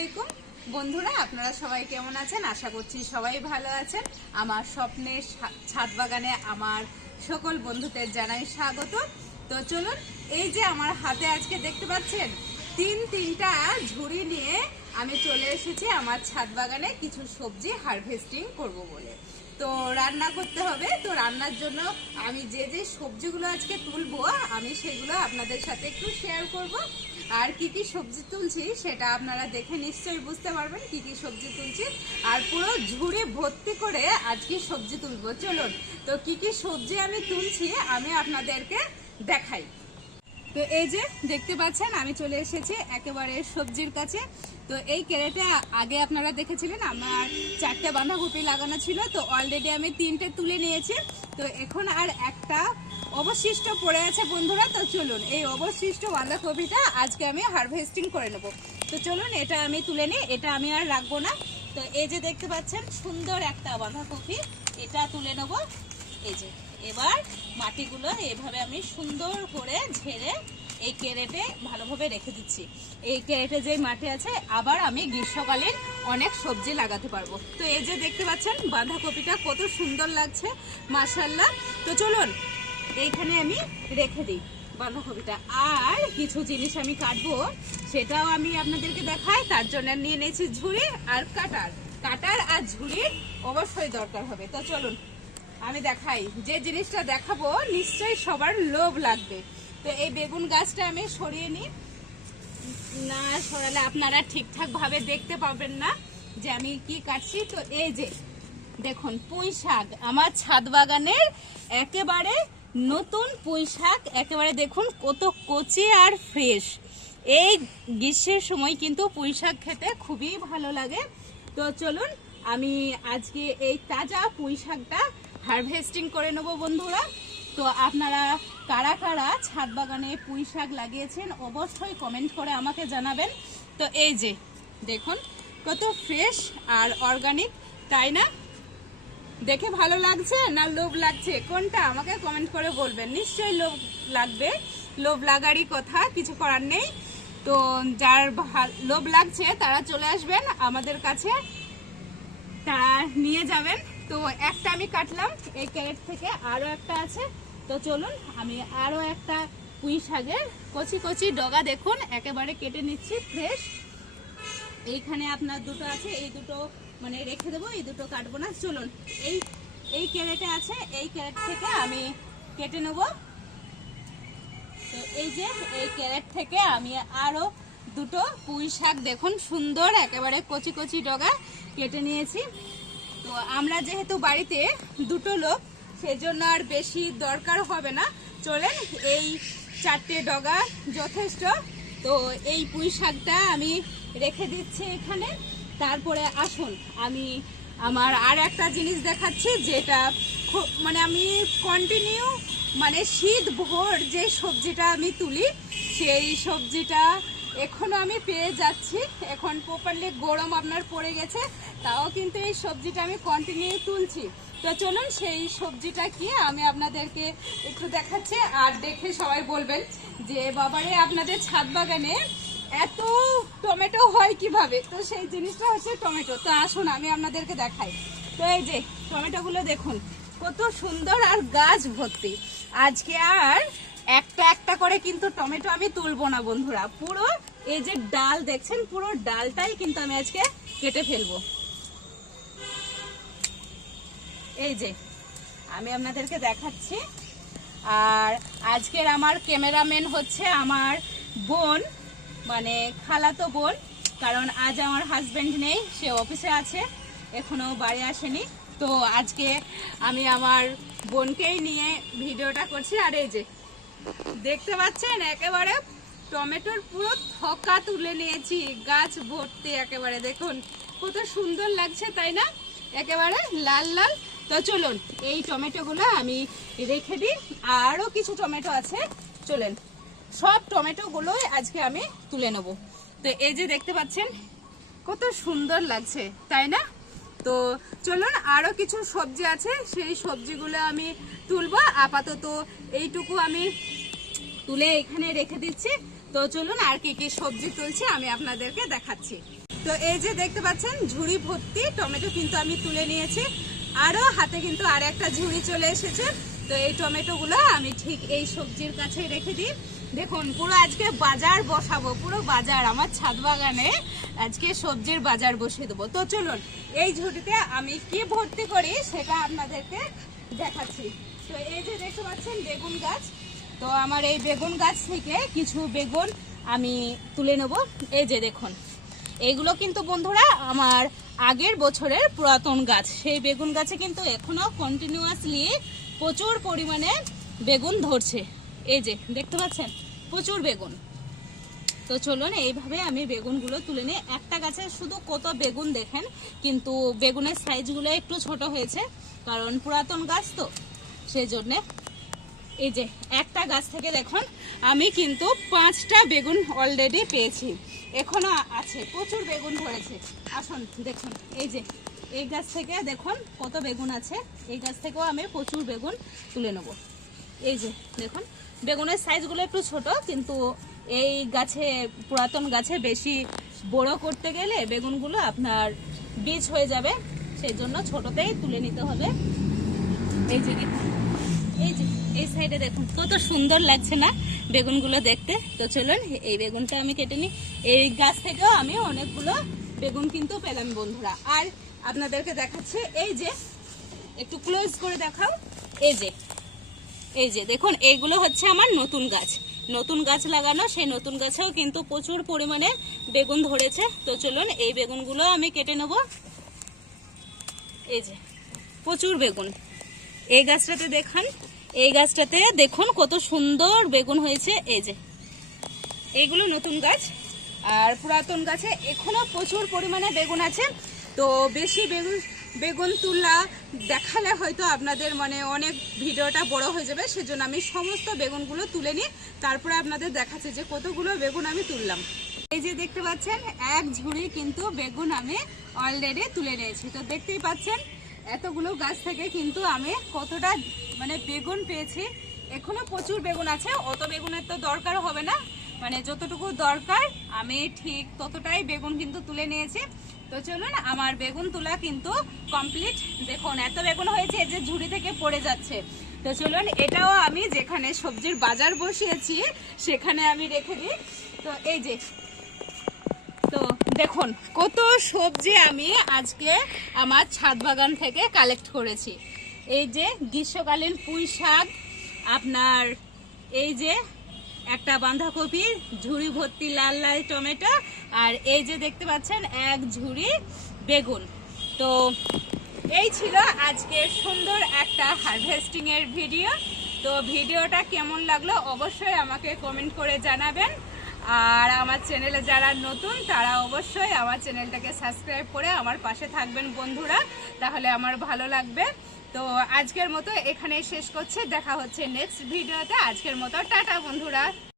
আলাইকুম বন্ধুরা, আপনারা সবাই কেমন আছেন? আশা করছি সবাই ভালো আছেন। আমার স্বপ্নের ছাদ বাগানে আমার সকল বন্ধুদের জানাই স্বাগত। তো চলুন, এই যে আমার হাতে আজকে দেখতে পাচ্ছেন তিনটা ঝুড়ি নিয়ে আমি চলে এসেছি আমার ছাদ বাগানে কিছু সবজি হারভেস্টিং করব বলে। তো রান্না করতে হবে, তো রান্নার জন্য আমি যে সবজিগুলো আজকে তুলবো আমি সেগুলো আপনাদের সাথে একটু শেয়ার করব। আর কি কি সবজি তুলছি সেটা আপনারা দেখে নিশ্চয়ই বুঝতে পারবেন কি কি সবজি তুলছি। আর পুরো ঝুড়ি ভর্তি করে আজকে সবজি তুলবো। চলুন, তো কি কি সবজি আমি তুলছি আমি আপনাদেরকে দেখাই। তো এই যে দেখতে পাচ্ছেন আমি চলে এসেছি একেবারে সবজির কাছে। তো এই ক্যারেটে আগে আপনারা দেখেছিলেন আমার 4টে বাঁধাকপি লাগানো ছিল, তো অলরেডি আমি 3টে তুলে নিয়েছি। তো এখন আর একটা অবশিষ্ট পড়ে আছে বন্ধুরা। তো চলুন, এই অবশিষ্ট বাঁধাকপিটা আজকে আমি হারভেস্টিং করে নেব। তো চলুন, এটা আমি তুলে নিই, এটা আমি আর রাখবো না। তো এই যে দেখতে পাচ্ছেন সুন্দর একটা বাঁধাকপি, এটা তুলে নেব। এই যে এবার মাটিগুলো এভাবে আমি সুন্দর করে ঝেড়ে এই ক্যারেটে ভালোভাবে রেখে দিচ্ছি। এই ক্যারেটে যে মাটি আছে আবার আমি গ্রীষ্মকালীন অনেক সবজি লাগাতে পারবো। তো এই যে দেখতে পাচ্ছেন বাঁধাকপিটা কত সুন্দর লাগছে, মাশাআল্লাহ। তো চলুন এইখানে আমি রেখে দিই বাঁধাকপিটা। আর কিছু জিনিস আমি কাটবো, সেটাও আমি আপনাদেরকে দেখাই। তার জন্য নিয়ে নিয়েছি ঝুড়ি আর কাটার আর ঝুড়ির অবশ্যই দরকার হবে। তো চলুন আমি দেখাই, যে জিনিসটা দেখাবো নিশ্চয়ই সবার লোভ লাগবে। তো এই বেগুন গাছটা আমি সরিয়ে নিই, না সরালে আপনারা ঠিকঠাক ভাবে দেখতে পাবেন না যে আমি কি কাটছি। তো এই যে দেখুন পুঁই শাক, আমার ছাদ বাগানের একেবারে নতুন পুঁই শাক, একেবারে দেখুন কত কচি আর ফ্রেশ। এই গ্রীষ্মের সময় কিন্তু পুঁই শাক খেতে খুবই ভালো লাগে। তো চলুন আমি আজকে এই তাজা পুঁই শাকটা হারভেস্টিং করে নেব বন্ধুরা। তো আপনারা কারা কারা ছাদ বাগানে পুঁই শাক লাগিয়েছেন অবশ্যই কমেন্ট করে আমাকে জানাবেন। তো এই যে দেখুন কত ফ্রেশ আর অর্গানিক, তাই না? দেখে ভালো লাগছে না লোভ লাগছে, কোনটা আমাকে কমেন্ট করে বলবেন। নিশ্চয়ই লোভ লাগবে, লোভ লাগারই কথা, কিছু করার নেই। তো যার লোভ লাগছে তারা চলে আসবেন আমাদের কাছে, তারা নিয়ে যাবেন। তো একটা আমি কাটলাম এই ক্যারেট থেকে, আরও একটা আছে। তো চলুন আমি আরও একটা পুঁই শাকের কচি কচি ডগা দেখুন একেবারে কেটে নিচ্ছি ফ্রেশ। এইখানে আপনার দুটো আছে, এই দুটো মানে রেখে দেবো, এই দুটো কাটবো না। চলুন এই ক্যারেটে আছে, এই ক্যারেট থেকে আমি কেটে নেব। তো এই যে এই ক্যারেট থেকে আমি আরও দুটো পুঁই শাক দেখুন সুন্দর একেবারে কচি কচি ডগা কেটে নিয়েছি। তো আমরা যেহেতু বাড়িতে দুটো লোক, সেজন্য আর বেশি দরকার হবে না। চলেন এই 4টে ডগা যথেষ্ট। তো এই পুঁই শাকটা আমি রেখে দিচ্ছি এখানে। তারপরে আসুন আমি আমার আর একটা জিনিস দেখাচ্ছি, যেটা মানে আমি কন্টিনিউ মানে শীত ভোর যে সবজিটা আমি তুলি সেই সবজিটা এখনো আমি পেয়ে যাচ্ছি। এখন প্রপারলি গরম আপনার পড়ে গেছে, তাও কিন্তু এই সবজিটা আমি কন্টিনিউ তুলছি। তো চলুন সেই সবজিটা কি আমি আপনাদেরকে একটু দেখাচ্ছি, আর দেখে সবাই বলবেন যে বাবারে আপনাদের ছাদ বাগানে এত টমেটো হয় কিভাবে। তো সেই জিনিসটা হচ্ছে টমেটো। তো আসুন আমি আপনাদেরকে দেখাই। তো এই যে টমেটোগুলো দেখুন কত সুন্দর আর গাছ ভর্তি। আজকে আর একটা একটা করে কিন্তু টমেটো আমি তুলবো না বন্ধুরা, পুরো এই যে ডাল দেখছেন পুরো ডালটাই কিন্তু আমি আজকে কেটে ফেলবো। এই যে আমি আপনাদেরকে দেখাচ্ছি। আর আজকের আমার ক্যামেরাম্যান হচ্ছে আমার বোন, মানে খালাতো বোন, কারণ আজ আমার হাজবেন্ড নেই, সে অফিসে আছে, এখনো বাড়ি আসেনি। তো আজকে আমি আমার বোনকেই নিয়ে ভিডিওটা করছি। আর এই যে দেখতে পাচ্ছেন একেবারে টমেটোর পুরো থকা তুলে নিয়েছি, গাছ ভর্তি একেবারে দেখুন কত সুন্দর লাগছে, তাই না? একেবারে লাল লাল। তো চলুন এই টমেটোগুলো আমি রেখে দিই, আরও কিছু টমেটো আছে, চলেন সব টমেটোগুলোই আজকে আমি তুলে নেব। তো এই যে দেখতে পাচ্ছেন কত সুন্দর লাগছে, তাই না? তো চলুন আরও কিছু সবজি আছে, সেই সবজিগুলো আমি তুলবো। আপাতত এইটুকু আমি তুলে এখানে রেখে দিচ্ছি। তো চলুন আর কি কি সবজি তুলছি আমি আপনাদেরকে দেখাচ্ছি। তো এই যে দেখতে পাচ্ছেন ঝুড়ি ভর্তি টমেটো কিন্তু আমি তুলে নিয়েছি, আরও হাতে কিন্তু আর একটা ঝুড়ি চলে এসেছে। তো এই টমেটোগুলো আমি ঠিক এই সবজির কাছে রেখে দিই। দেখুন পুরো আজকে বাজার বসাবো, পুরো বাজার আমার ছাদ বাগানে আজকে সবজির বাজার বসিয়ে দেবো। তো চলুন এই ঝুড়িতে আমি কি ভর্তি করি সেটা আপনাদেরকে দেখাচ্ছি। তো এই যে দেখতে পাচ্ছেন বেগুন গাছ, তো আমার এই বেগুন গাছ থেকে কিছু বেগুন আমি তুলে নেব। এই যে দেখুন এইগুলো কিন্তু বন্ধুরা আমার আগের বছরের পুরাতন গাছ, সেই বেগুন গাছে কিন্তু এখনো কন্টিনিউয়াসলি প্রচুর পরিমাণে বেগুন ধরছে। এই যে দেখতে পাচ্ছেন প্রচুর বেগুন। তো চলুন এইভাবে আমি বেগুনগুলো তুলে নিই। একটা গাছে শুধু কত বেগুন দেখেন, কিন্তু বেগুনের সাইজগুলো একটু ছোট হয়েছে কারণ পুরাতন গাছ তো সেই জন্যে। এই যে একটা গাছ থেকে দেখুন আমি কিন্তু 5টা বেগুন অলরেডি পেয়েছি, এখনো আছে, প্রচুর বেগুন ধরেছে। আসুন দেখুন এই যে এই গাছ থেকে দেখুন কত বেগুন আছে, এই গাছ থেকেও আমি প্রচুর বেগুন তুলে নেব। এই যে দেখুন বেগুনের সাইজগুলো একটু ছোট, কিন্তু এই গাছে পুরাতন গাছে বেশি বড় করতে গেলে বেগুনগুলো আপনার বীজ হয়ে যাবে, সেই জন্য ছোটতেই তুলে নিতে হবে। এই যে দেখুন এই যে এই সাইডে দেখুন কত সুন্দর লাগছে না বেগুনগুলো দেখতে। তো চলুন এই বেগুনটা আমি কেটে নিই। এই গাছ থেকেও আমি অনেকগুলো বেগুন কিন্তু পেলাম বন্ধুরা। আর আপনাদেরকে দেখাচ্ছি, এই যে একটু ক্লোজ করে দেখাও, এই যে দেখুন এইগুলো হচ্ছে আমার নতুন গাছ, নতুন গাছ লাগানো, সেই নতুন গাছেও কিন্তু প্রচুর পরিমাণে বেগুন ধরেছে। তো চলুন এই বেগুনগুলো আমি কেটে নেব। এই যে প্রচুর বেগুন এই গাছটাতে দেখুন, এই গাছটাতে দেখুন কত সুন্দর বেগুন হয়েছে। এই যে এইগুলো নতুন গাছ, আর পুরাতন গাছে এখনো প্রচুর পরিমাণে বেগুন আছে। তো বেশি বেগুন তুলা দেখালে হয়তো আপনাদের মানে অনেক ভিডিওটা বড় হয়ে যাবে, সেজন্য আমি সমস্ত বেগুনগুলো তুলে নিই, তারপরে আপনাদের দেখাচ্ছি যে কতগুলো বেগুন আমি তুললাম। এই যে দেখতে পাচ্ছেন এক ঝুড়ি কিন্তু বেগুন আমি অলরেডি তুলে নিয়েছি। তো দেখতেই পাচ্ছেন এতগুলো গাছ থেকে কিন্তু আমি কতটা মানে বেগুন পেয়েছি। এখনো প্রচুর বেগুন আছে, অত বেগুনের তো দরকার হবে না, মানে যতটুকু দরকার আমি ঠিক ততটাই বেগুন কিন্তু তুলে নিয়েছি। তো চলুন আমার বেগুন তোলা কিন্তু কমপ্লিট। দেখুন এত বেগুন হয়েছে যে ঝুড়ি থেকে পড়ে যাচ্ছে। তো চলুন এটাও আমি যেখানে সবজির বাজার বসিয়েছি সেখানে আমি রেখে দিই। তো এই যে তো দেখুন কত সবজি আমি আজকে আমার ছাদ বাগান থেকে কালেক্ট করেছি। এই যে গ্রীষ্মকালীন পুঁই শাক, আপনার এই যে একটা বাঁধাকপি, ঝুড়ি ভর্তি লাল লাল টমেটো, আর এই যে দেখতে পাচ্ছেন এক ঝুড়ি বেগুন। তো এই ছিল আজকে সুন্দর একটা হারভেস্টিং এর ভিডিও। তো ভিডিওটা কেমন লাগলো অবশ্যই আমাকে কমেন্ট করে জানাবেন, আর আমার চ্যানেলে যারা নতুন তারা অবশ্যই আমার চ্যানেলটাকে সাবস্ক্রাইব করে আমার পাশে থাকবেন বন্ধুরা, তাহলে আমার ভালো লাগবে। তো আজকের মতো এখানেই শেষ করছি, দেখা হচ্ছে নেক্সট ভিডিওতে। আজকের মতো টাটা বন্ধুরা।